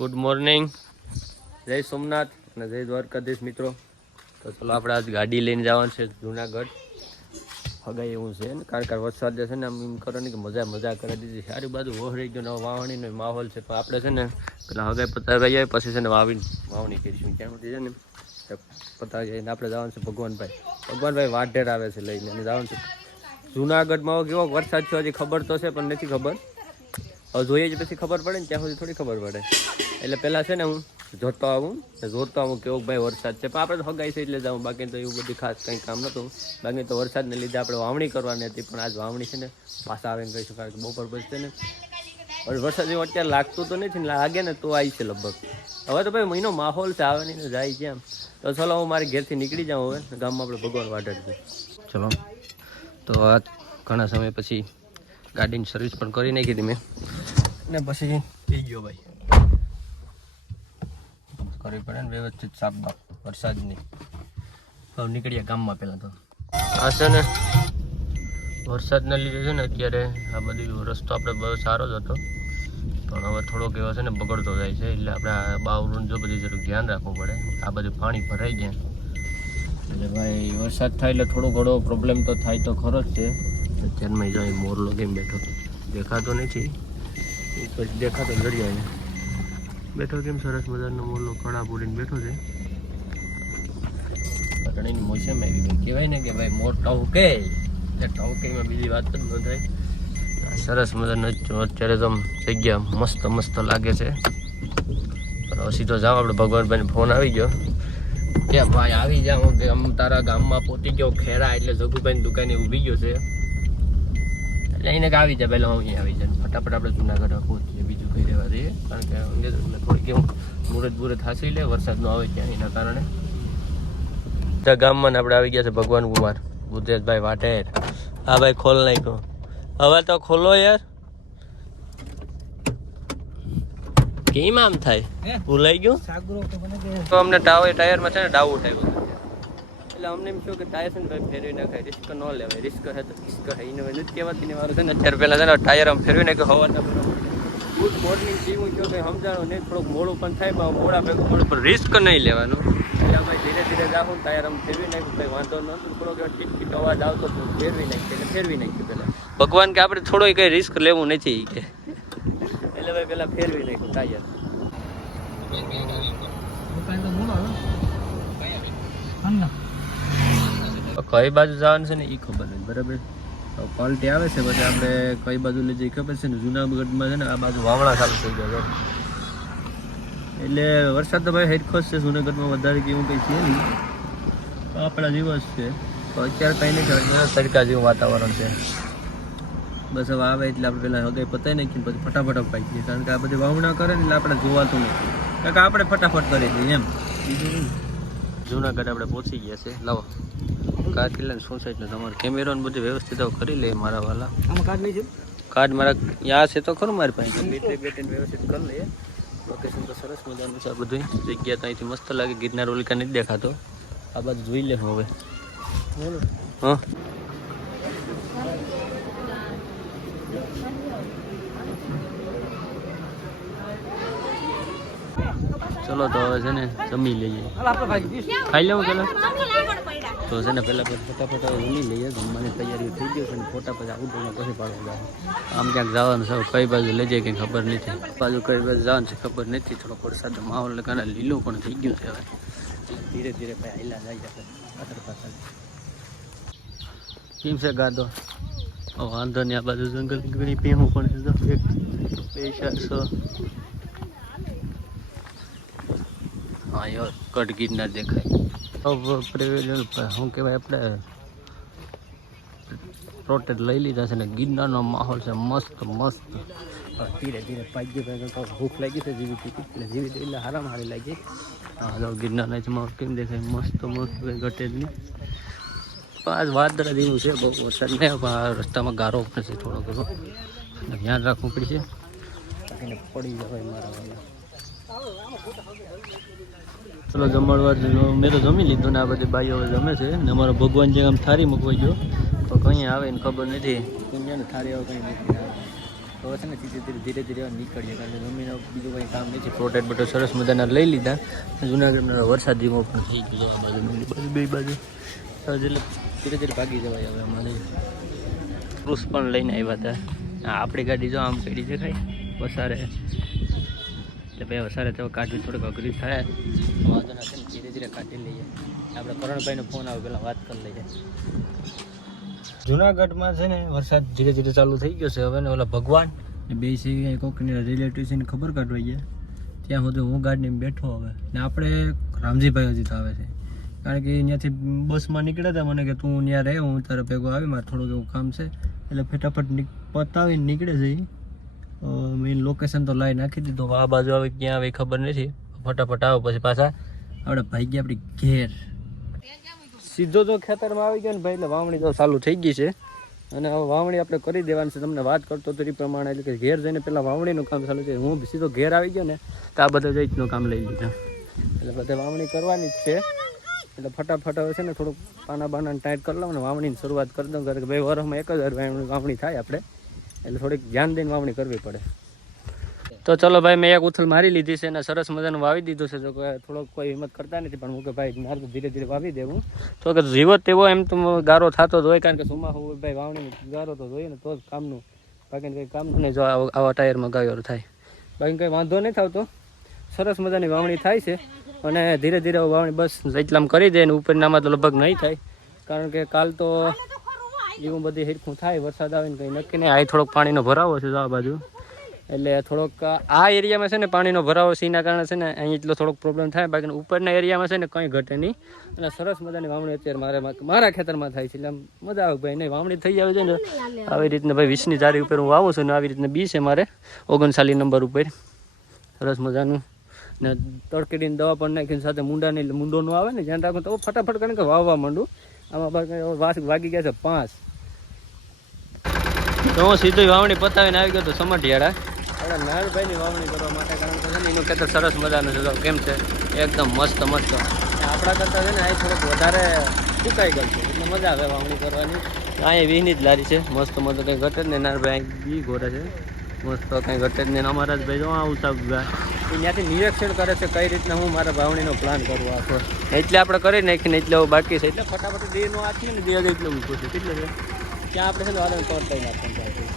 Good morning, જય સોમનાથ અને જય દ્વારકાધીશ મિત્રો. તો ચલો આપણે આજ ગાડી લઈને જવાનું છે જુનાગઢ. હગાઈ એવું છે ને, કારણ કે વરસાદ છે ને, આમ એમ કરો ને કે મજા કરી દીધી. સારી બાજુ વહોરી ગયો, વાવણીનો માહોલ છે. પણ આપણે છે ને પેલા હગાઈ પતાવી જાય પછી છે ને વાવણી કરીશું. ત્યાં સુધી છે ને પતાવી જઈને આપણે જવાનું છે ભગવાનભાઈ વાઢેર આવે છે લઈને અને જવાનું છે જુનાગઢમાં. કેવો વરસાદ થયો હજી ખબર તો છે પણ નથી ખબર. હવે જોઈએ જ પછી ખબર પડે ને, ત્યાં સુધી થોડી ખબર પડે. એટલે પહેલાં છે ને હું જોતો આવું કેવો ભાઈ વરસાદ છે. પણ આપણે તો હગાઈ છે એટલે જાઉં, બાકી તો એવું બધું ખાસ કંઈ કામ નહોતું. બાકી તો વરસાદને લીધે આપણે વાવણી કરવાની હતી, પણ આજ વાવણી છે ને પાછા આવીને કહીશું, કારણ કે બપોર પછી છે ને વરસાદ જેવું અત્યારે લાગતું તો નથી, લાગે ને તો આવી છે લગભગ. હવે તો ભાઈ મહિનો માહોલ છે, આવે નહીં જાય કેમ. તો ચલો હું મારી ઘેરથી નીકળી જાઉં. હવે ગામમાં આપણે ભગવાન વાઢેર છે. ચલો તો આ ઘણા સમય પછી ગાડીની સર્વિસ પણ કરી નાખી હતી મેં, ને પછી પી ગયો ભાઈ. કરવી પડે ને વ્યવસ્થિત સાફ બાફ વરસાદની. હવે નીકળ્યા ગામમાં. પહેલાં તો આ છે ને વરસાદના લીધે છે ને અત્યારે આ બધી રસ્તો આપણે બહુ સારો જ હતો, પણ હવે થોડોક એવો છે ને બગડતો જાય છે. એટલે આપણે આ બાવરું જો બધી જરૂર ધ્યાન રાખવું પડે. આ બધું પાણી ભરાઈ જાય એટલે ભાઈ વરસાદ થાય એટલે થોડો ઘણો પ્રોબ્લેમ તો થાય તો ખરો જ છે. ધ્યાનમાં જાય મોરલો કેમ બેઠો દેખાતો નથી, પછી દેખાતો જડિયાને બેઠો કેમ સરસ મજાનો મોરલો કડા પૂરીને બેઠો છે. પટણીની મોસમ આવી ગઈ કહેવાય ને કે ભાઈ મોર ટવકે, ટવકેમાં બીજી વાત જ ન થાય. સરસ મજાનો અત્યારે તો જગ્યા મસ્ત લાગે છે. પણ સીધો જાઓ આપણે ભગવાનભાઈને ફોન આવી ગયો કે ભાઈ આવી જાઓ કે આમ તારા ગામમાં પહોંચી ગયો ખેરા, એટલે જગુભાઈની દુકાને ઊભી ગયો છે. એટલે એને કે આવી જાય પહેલાં હું અહીં આવી જાય ફટાફટ આપણે જુનાગઢ પહોંચીએ. બીજું કઈ રહેવા દઈએ, કારણ કે થોડીક એવું મુહૂર્ત હાંસી લે વરસાદ ન આવે ત્યાં, એના કારણે. ગામમાં આપણે આવી ગયા છે ભગવાન કુમાર બુદ્ધેશભાઈ વાઢેર. હા ભાઈ ખોલ નાખ્યો, હવે તો ખોલો યાર. કેમ આમ થાય, ભૂલાઈ ગયું તો અમને ટાયરમાં છે ને ડાઉટ આવ્યો. એટલે અમને એમ થયું કે ટાયર છે ને ભાઈ ફેરવી નાખાય, રિસ્ક ન લેવાય. રિસ્ક છે તો રિસ્ક છે, એને નથી કહેવાતી વાળું છે ને. અત્યારે પહેલાં છે ને ટાયર આમ ફેરવી નાખ્યો. હવાના ગુડ મોર્નિંગ જેવું કહ્યું કંઈ સમજાણું નહીં, થોડુંક મોડું પણ થાય પણ મોડા ભેગું મોડું, પણ રિસ્ક નહીં લેવાનું. એટલે ભાઈ ધીરે જાઉં ટાયર આમ ફેરવી નાખ્યું, કંઈ વાંધો નહોતું. થોડોક એવો ટીપ અવાજ આવતો હતો, ફેરવી નાખ્યું પહેલાં. ભગવાન કે આપણે થોડો કંઈ રિસ્ક લેવું નથી કે, એટલે ભાઈ પહેલાં ફેરવી નાખ્યું ટાયર. કઈ બાજુ જવાનું છે ને એ ખબર નથી, બરાબર. પલટી આવે છે પછી આપણે કઈ બાજુ લઈ જઈએ ખબર છે ને. જુનાગઢમાં છે ને આ બાજુ વાવણા ચાલુ થઈ ગયા છે, એટલે વરસાદ તો ભાઈ હેરખો જ છે. જુનાગઢમાં વધારે કેવું કંઈ છે નહીં, આપણા દિવસ છે. તો અત્યારે કંઈ નહીં કરે, તડકા જેવું વાતાવરણ છે. બસ હવે આવે એટલે આપણે પેલા હગાઈ પતાવી નાખીને પછી ફટાફટ અપાઈ દઈએ, કારણ કે આ બધી વાવણા કરે ને એટલે આપણે જોવાતું નથી, કારણ કે આપણે ફટાફટ કરી દઈએ એમ. જુનાગઢ આપણે પહોંચી ગયા છે. લાવો કાર્ડ કેટલા સોસાયટી તમારે કેમેરો ને બધું વ્યવસ્થિત કરી લે મારા વાલા. આમાં કાર્ડ નહીં છે, કાર્ડ મારા યા છે તો ખરું મારી પાસે. બેટરી વ્યવસ્થિત કરી લઈએ. લોકેશન તો સરસ મજાનું છે બધું. જગ્યા તો અહીંથી મસ્ત લાગે. ગિરનાર ઓલિકા નથી દેખાતો, આ બાજુ જોઈ લે હવે. હા ચલો તો હવે છે ને જમી લઈએ, ખાઈ લેવું પેલા. તો છે ને પહેલાં ફટાફટ જમી લઈએ. જમવાની તૈયારી થઈ ગઈ છે ને ફોટા પછી આઉટડોરમાં પછી પાડવા જાય. આમ ક્યાંક જવાનું છે, કઈ બાજુ લઈ જાય કંઈ ખબર નથી. બાજુ કઈ બાજુ જવાનું છે ખબર નથી. થોડો વરસાદનો માહોલ કારણે લીલું પણ થઈ ગયું છે. હવે ધીરે ભાઈ હાઈલા જાય છે પાછળ. કેમ છે ગાદો? વાંધો નહીં. આ બાજુ જંગલ ઘણી પીવું પણ છે. 1 2 4 હા યાર કટ ગિરનાર દેખાય. શું કહેવાય, આપણે પ્રોટેક્ટ લઈ લીધા છે ને. ગિરનારનો માહોલ છે મસ્ત. ધીરે પાઈ ગયો. ભૂખ લાગી છે જેવી એટલે હારામ હારી લાગી. હા ગિરનારના માહોલ કેમ દેખાય, મસ્ત ઘટે જ નહીં. પણ આજ વાદળા જેવું છે, બહુ વરસાદ નહીં. પણ રસ્તામાં ગારો પણ છે થોડો ઘણો, ધ્યાન રાખવું પડશે. પડી જવાય મારા વાળા. ચલો જમણવાર મેં તો જમી લીધું ને આ બધી બાઈઓ જમે છે ને. અમારો ભગવાન જે આમ થારી મૂકવા ગયો તો કંઈ આવે ને ખબર નથી. ને થારી આવે કંઈ નથી આવે. તો છે ને ધીરે ધીરે નીકળીએ, કારણ કે જમીન બીજું કંઈ કામ નથી. પ્રોટેટ બટો સરસ મજાના લઈ લીધા. જૂનાગઢના વરસાદ જેવો પણ થઈ ગયો અમારે બે બાજુ, એટલે ધીરે ધીરે ભાગી જવાય હવે અમારે. ક્રૂઝ પણ લઈને આવ્યા હતા. આપણી ગાડી જો આમ પડી દેખાય વસારે, એટલે ભાઈ વસારે તો કાઢવી થોડીક અઘરી થાય. વાંધો ના છે, ધીરે ધીરે કાઢી લઈએ. આપણે કરણભાઈનો ફોન આવે પહેલાં વાત કરી લઈએ. જુનાગઢમાં છે ને વરસાદ ધીરે ધીરે ચાલુ થઈ ગયો છે હવે ને. ઓલા ભગવાન બે છે કોઈકની રિલેટિવ છે ને ખબર કાઢવા ગયા, ત્યાં સુધી હું ગાડીમાં બેઠો હવે. ને આપણે રામજીભાઈ હજી તો આવે છે, કારણ કે ત્યાંથી બસમાં નીકળ્યા હતા. મને કે તું ત્યાં રહે, હું તારે ભેગો આવી, મારે થોડુંક એવું કામ છે. એટલે ફટાફટ પતાવીને નીકળે છે. મેં લોકેશન તો લાવી નાખી દીધું. આ બાજુ આવે ક્યાં આવે ખબર નથી. ફટાફટ આવો પછી પાછા આપણે ભાઈ ગયા આપણી ઘેર. સીધો તો ખેતરમાં આવી ગયો ને ભાઈ, એટલે વાવણી તો ચાલુ થઈ ગઈ છે. અને હવે વાવણી આપણે કરી દેવાની છે. તમને વાત કરતો તો એ પ્રમાણે, એટલે કે ઘેર જઈને પહેલાં વાવણીનું કામ ચાલુ છે. હું સીધો ઘેર આવી ગયો ને તો આ બધા જઈતનું કામ લઈ લીધું, એટલે બધે વાવણી કરવાની જ છે. એટલે ફટાફટ હવે છે ને થોડુંક પાના બાનાને ટાઈટ કરી લઉં ને વાવણીની શરૂઆત કરી દઉં. કારણ કે 2 વર્ષમાં 1000 વાવણી થાય આપણે, એટલે થોડીક ધ્યાન દઈને વાવણી કરવી પડે. તો ચલો ભાઈ, મેં એક ઉથલ મારી લીધી છે અને સરસ મજાનું વાવી દીધું છે. જો કે થોડોક કોઈ હિંમત કરતા નથી, પણ હું કે ભાઈ મારે તો ધીરે ધીરે વાવી દેવું. તો કે જીવો તેવો એમ તો ગારો થતો જ હોય, કારણ કે સુમા હોય ભાઈ વાવણી ગારો તો જોઈએ ને તો જ કામનું, બાકી કંઈ કામનું નહીં. જો આવા ટાયરમાં ગાયો થાય, બાકી કંઈ વાંધો નહીં થતો. સરસ મજાની વાવણી થાય છે અને ધીરે ધીરે વાવણી બસ એટલામ કરી દે. અને ઉપરનામાં તો લગભગ નહીં થાય, કારણ કે કાલ તો એવું બધી હિરખું થાય, વરસાદ આવે ને કંઈ નક્કી નહીં. આ થોડોક પાણીનો ભરાવો છે આ બાજુ, એટલે થોડોક આ એરિયામાં છે ને પાણીનો ભરાવો છે, એના કારણે છે ને અહીં એટલો થોડોક પ્રોબ્લેમ થાય. બાકી ઉપરના એરિયામાં છે ને કંઈ ઘટે નહીં. અને સરસ મજાની વાવણી અત્યારે મારા ખેતરમાં થાય છે, એટલે મજા આવે ભાઈ. નહીં વાવણી થઈ આવે છે ને આવી રીતના ભાઈ 20ની જારી ઉપર હું વાવું છું ને આવી રીતના બી છે મારે 39 નંબર ઉપર સરસ મજાનું. ને તડકેડીની દવા પણ નાખીને સાથે મૂંડાની મૂંડો નો આવે ને ધ્યાન રાખો તો ફટાફટ કરીને કે વાવવા માંડું. આમાં વાગી ગયા છે 5. તો હું સીધું વાવણી પતાવીને આવી ગયો તો સમઢિયાળા આપણા નારભાઈની વાવણી કરવા માટે, કારણ કે છે ને એનું ખેતર સરસ મજાનું છે. કેમ છે એકદમ મસ્ત મસ્ત. આપણા કરતાં છે ને અહીં થોડુંક વધારે સુકાઈ ગયું છે, એટલે મજા આવે વાવણી કરવાની. અહીંયા 20ની જ લારી છે મસ્ત મસ્ત, કંઈ ઘટે જ નહીં. નારભાઈ બી ઘોરે છે મસ્ત, કંઈ ઘટે જ નહીં. અમારા જ ભાઈ જો આવું સાહેબ ત્યાંથી નિરીક્ષણ કરે છે કઈ રીતના હું મારા વાવણીનો પ્લાન કરવો આખો, એટલે આપણે કરી નાખીને એટલે બાકી છે. એટલે ફટાફટ દેનો આ છે ને 2 એટલે ઊભું છે, કેટલે છે ત્યાં આપણે છે ને વાદળ કરતા નાખવાનું.